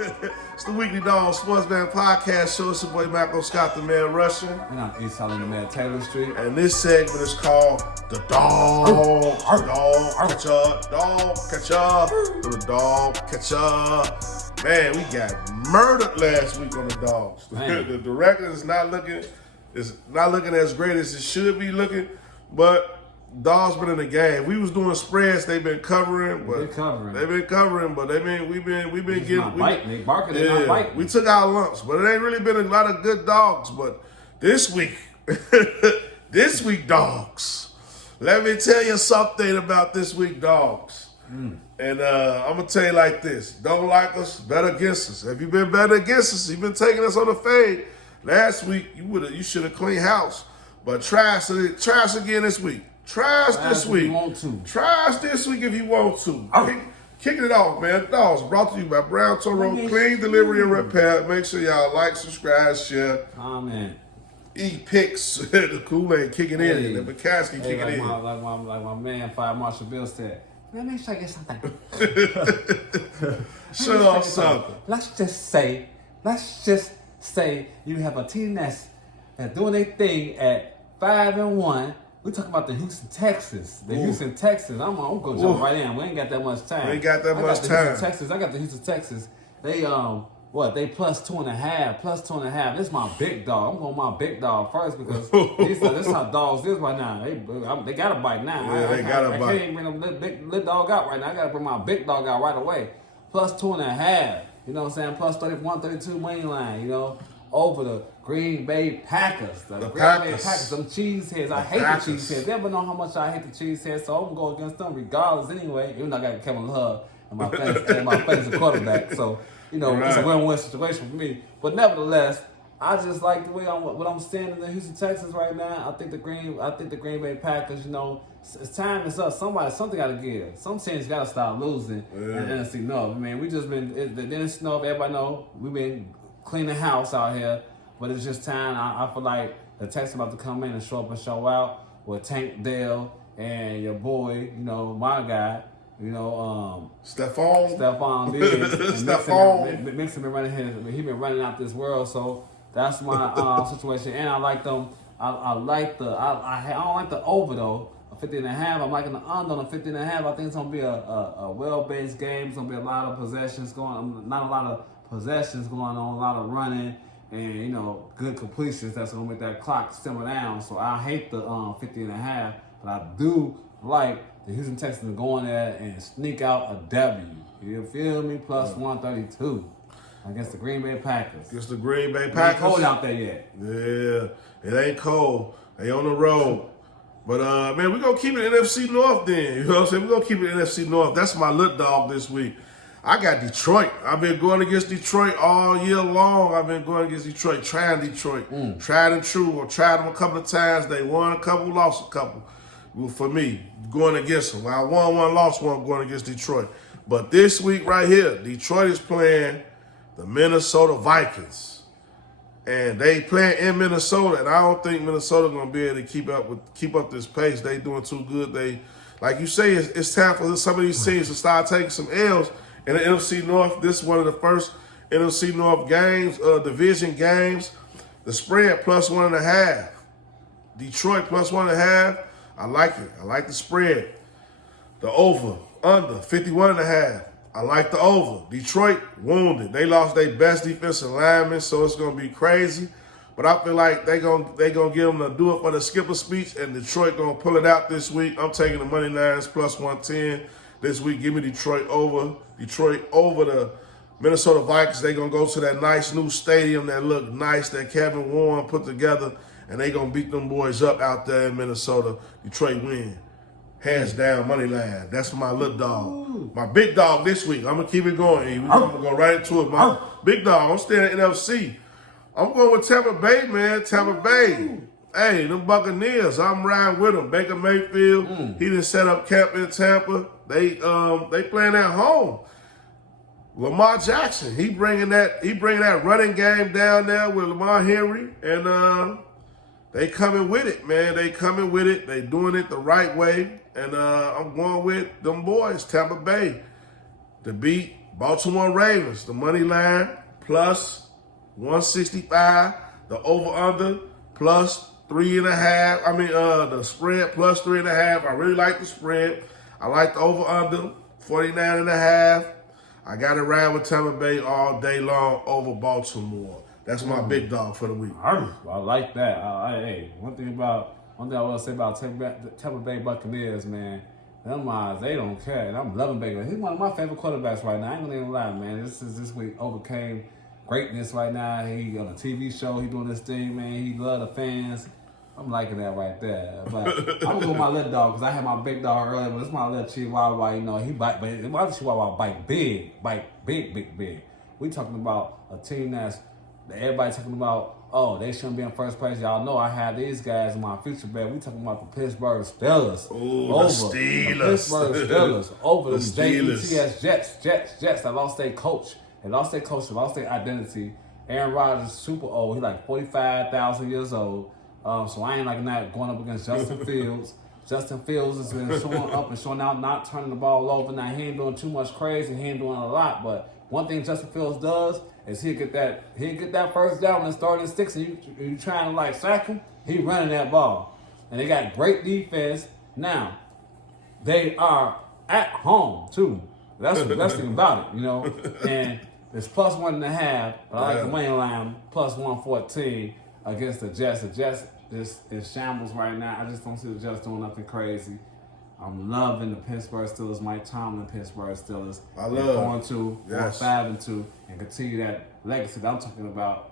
It's the Weekly Dog Sportsman Podcast Show. It's your boy M.Scott the Man Russian. And I'm East Holland, the man Taylor Street. And this segment is called The Dog. The Dog Catcher. Man, we got murdered last week on the dogs. The record is not looking as great as it should be looking, but dogs been in the game. We was doing spreads. They've been covering, but we've been getting. They barking, they're not biting. We took our lumps, but it ain't really been a lot of good dogs. But this week, dogs. Let me tell you something about this week, dogs. And I'm gonna tell you like this: don't like us, bet against us. If you've been betting against us, you've been taking us on the fade. Last week you should have cleaned house, but try us again this week. Try us this week. Try us this week if you want to. Kicking it off, man. Dogs brought to you by Brown Toro Clean Delivery and Repair. Make sure y'all like, subscribe, share. Comment. E-Picks, the Kool-Aid kicking in, the McCaskey kicking in. Like my man, Fire Marshal Bill said, let me show you something. Show off something. Let's just say you have a team that's doing their thing at 5-1. We talking about the Houston Texans. Houston Texans. I'm gonna jump right in. We ain't got that much time. I got the Houston Texans. They They plus 2.5. Plus 2.5. This is my big dog. I'm going my big dog first because this is how dogs is right now. They got to bite now. Yeah, they got to bite. I can't even bring the little dog out right now. I got to bring my big dog out right away. Plus 2.5. You know what I'm saying? Plus 31, 32 money line. You know, over the Green Bay Packers. The Green Bay Packers. Them cheeseheads. I hate the cheeseheads. They ever know how much I hate the cheeseheads? So I'm going to go against them regardless anyway. Even though I got Kevin Love and my fantasy quarterback. So. You know, It's a win-win situation for me. But nevertheless, I just like the way what I'm seeing in the Houston Texans right now. I think the Green Bay Packers, you know, it's time is up. Something got to give. Some teams got to start losing in the NFC North. I mean, we just been the NFC North. Everybody know we've been cleaning house out here, but it's just time. I feel like the Texans about to come in and show up and show out with Tank Dell and your boy, you know, my guy. You know, Stephon Diggs. Mixon been running his. He been running out this world. So that's my situation. And I like them. I don't like the over though. 50.5. I'm liking the under on 50.5. I think it's gonna be a well-based game. It's gonna be a lot of possessions going on. Not a lot of possessions going on. A lot of running and you know good completions. That's gonna make that clock simmer down. So I hate the 50.5, but I do like the Houston Texans go in there and sneak out a W. You feel me? Plus 132 against the Green Bay Packers. Against the Green Bay Packers. It ain't cold out there yet. Yeah, it ain't cold. They on the road. But, man, we're going to keep it NFC North then. You know what I'm saying? We're going to keep it NFC North. That's my little dog this week. I got Detroit. I've been going against Detroit all year long. I've been going against Detroit, trying Detroit. Tried and true. I tried them a couple of times. They won a couple, lost a couple. Well, for me, going against them. I won one, lost one going against Detroit. But this week right here, Detroit is playing the Minnesota Vikings. And they playing in Minnesota, and I don't think Minnesota's going to be able to keep up this pace. They doing too good. They, like you say, it's time for some of these teams to start taking some L's in the NFC North. This is one of the first NFC North games, division games. The spread plus 1.5. Detroit plus 1.5. I like it. I like the spread. The over, under, 51.5. I like the over. Detroit wounded. They lost their best defensive lineman, so it's going to be crazy. But I feel like they gonna get them to do it for the skipper speech, and Detroit going to pull it out this week. I'm taking the money lines plus 110 this week. Give me Detroit over. Detroit over the Minnesota Vikings. They're going to go to that nice new stadium that look nice that Kevin Warren put together. And they going to beat them boys up out there in Minnesota. Detroit win. Hands down, money line. That's my little dog. My big dog this week. I'm going to keep it going. I'm going to go right into it. My big dog, I'm staying at NFC. I'm going with Tampa Bay, man. Tampa Bay. Hey, them Buccaneers, I'm riding with them. Baker Mayfield, he done set up camp in Tampa. They playing at home. Lamar Jackson, he bringing that running game down there with Lamar Henry. And they coming with it, man. They coming with it. They doing it the right way. And I'm going with them boys, Tampa Bay, to beat Baltimore Ravens, the money line, plus 165. The over-under, plus 3.5. I mean, the spread, plus 3.5. I really like the spread. I like the over-under, 49.5. I got to ride with Tampa Bay all day long over Baltimore. That's my big dog for the week. I like that. Hey, one thing I want to say about Tampa Bay Buccaneers, man. Them eyes, they don't care. And I'm loving Baker. He's one of my favorite quarterbacks right now. I ain't gonna even lie, man. This week overcame greatness right now. He on a TV show. He doing this thing, man. He love the fans. I'm liking that right there. But I'm gonna go with my little dog because I had my big dog earlier, but it's my little Chihuahua. You know, he bite, but my Chihuahua bite big. We talking about a team that everybody talking about. Oh, they shouldn't be in first place. Y'all know I had these guys in my future bet. We talking about the Pittsburgh Steelers. Ooh, over the Steelers. The Pittsburgh Steelers over the Steelers. Jets that lost their coach. They lost their coach. They lost their identity. Aaron Rodgers is super old. He's like 45,000 years old. So I ain't like that going up against Justin Fields. Justin Fields has been showing up and showing out, not turning the ball over. Now, he ain't doing too much crazy. He ain't doing a lot. But one thing Justin Fields does is he'll get that first down and start in sticks, and you trying to like sack him, he running that ball. And they got great defense. Now, they are at home too. That's the best thing about it, you know. And it's plus 1.5, but I like the money line plus 114 against the Jets. The Jets is shambles right now. I just don't see the Jets doing nothing crazy. I'm loving the Pittsburgh Steelers, Mike Tomlin, Pittsburgh Steelers. I love 4-2, 5-2, and continue that legacy that I'm talking about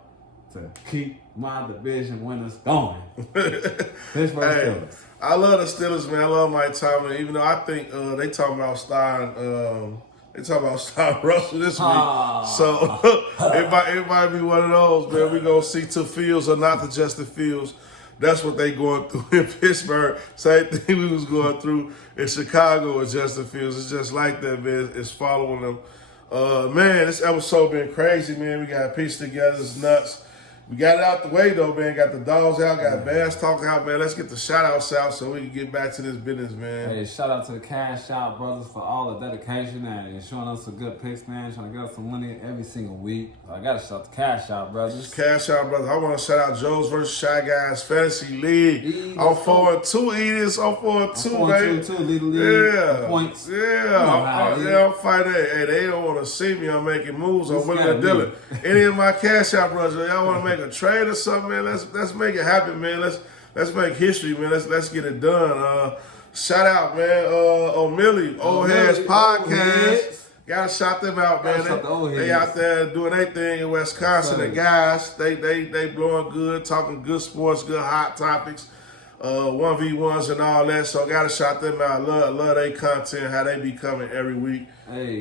to keep my division winners going. Pittsburgh Steelers. I love the Steelers, man. I love Mike Tomlin, even though I think they talking about starting Russell this week. So it might be one of those, man. We gonna see to Fields or not to Justin Fields. That's what they going through in Pittsburgh. Same thing we was going through in Chicago with Justin Fields. It's just like that, man. It's following them. Man, this episode been crazy, man. We got a piece together. It's nuts. We got it out the way, though, man. Got the dogs out, got Bass talking out, man. Let's get the shout-outs out so we can get back to this business, man. Hey, shout out to the Cash Out Brothers for all the dedication and showing us some good picks, man. Trying to get us some money every single week. I got to shout out the Cash Out Brothers. Cash Out Brothers. I want to shout out Joe's vs. Shy Guys Fantasy League. I'm 4-2, Edith. I'm 4-2, man. 4-2, lead the league. Yeah. Points. Yeah. I'm fighting. Hey, they don't want to see me. I'm making moves on Women and Dylan. Any of my Cash Out Brothers, y'all want to make a trade or something, man? Let's make it happen, man. Let's make history, man. Let's get it done. Shout out, man. O'Milly, Old Heads Podcast. Gotta shout them out, man. They out there doing their thing in Wisconsin. The guys, they blowing good, talking good sports, good hot topics, 1v1s and all that. So gotta shout them out. Love their content, how they be coming every week. Hey,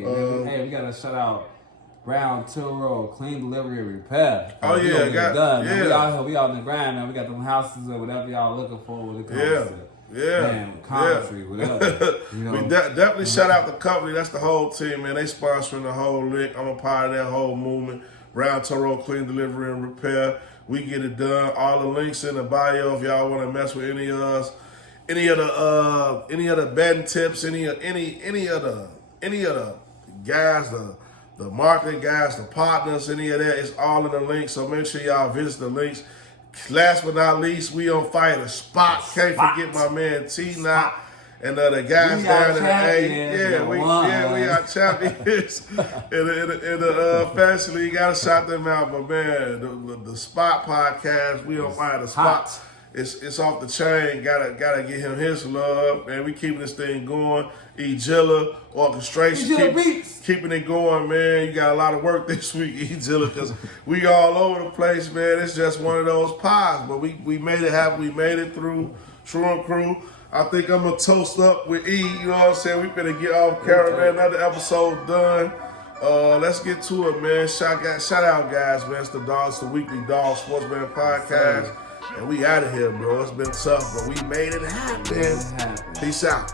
we gotta shout out Brown Turo, clean delivery and repair. Oh yeah, We out here, we out in the grind, man. We got them houses or whatever y'all looking for when it comes to country, whatever. You know? We definitely shout out the company. That's the whole team, man. They sponsoring the whole lick. I'm a part of that whole movement. Brown Turo, clean delivery and repair. We get it done. All the links in the bio if y'all want to mess with any of us, any of the betting tips, any of the guys, the marketing guys, the partners, any of that, it's all in the link. So make sure y'all visit the links. Last but not least, we on fire the spot. Can't forget my man T-Knot and the guys down in the A. We are champions in the fantasy league. Gotta shout them out, but man, the Spot podcast, we on fire the spot. It's off the chain. Gotta get him his love, man. We keeping this thing going. E-Jilla, orchestration, keeping it going, man. You got a lot of work this week, E-Jilla, because we all over the place, man. It's just one of those pies, but we made it happen. We made it through. True and Crew. I think I'm going to toast up with E, you know what I'm saying? We finna get off camera, man. Another episode done. Let's get to it, man. Shout out, guys, man. It's the Dogs, the weekly Dog Sportsman podcast. And we out of here, bro. It's been tough, but we made it happen. Peace out.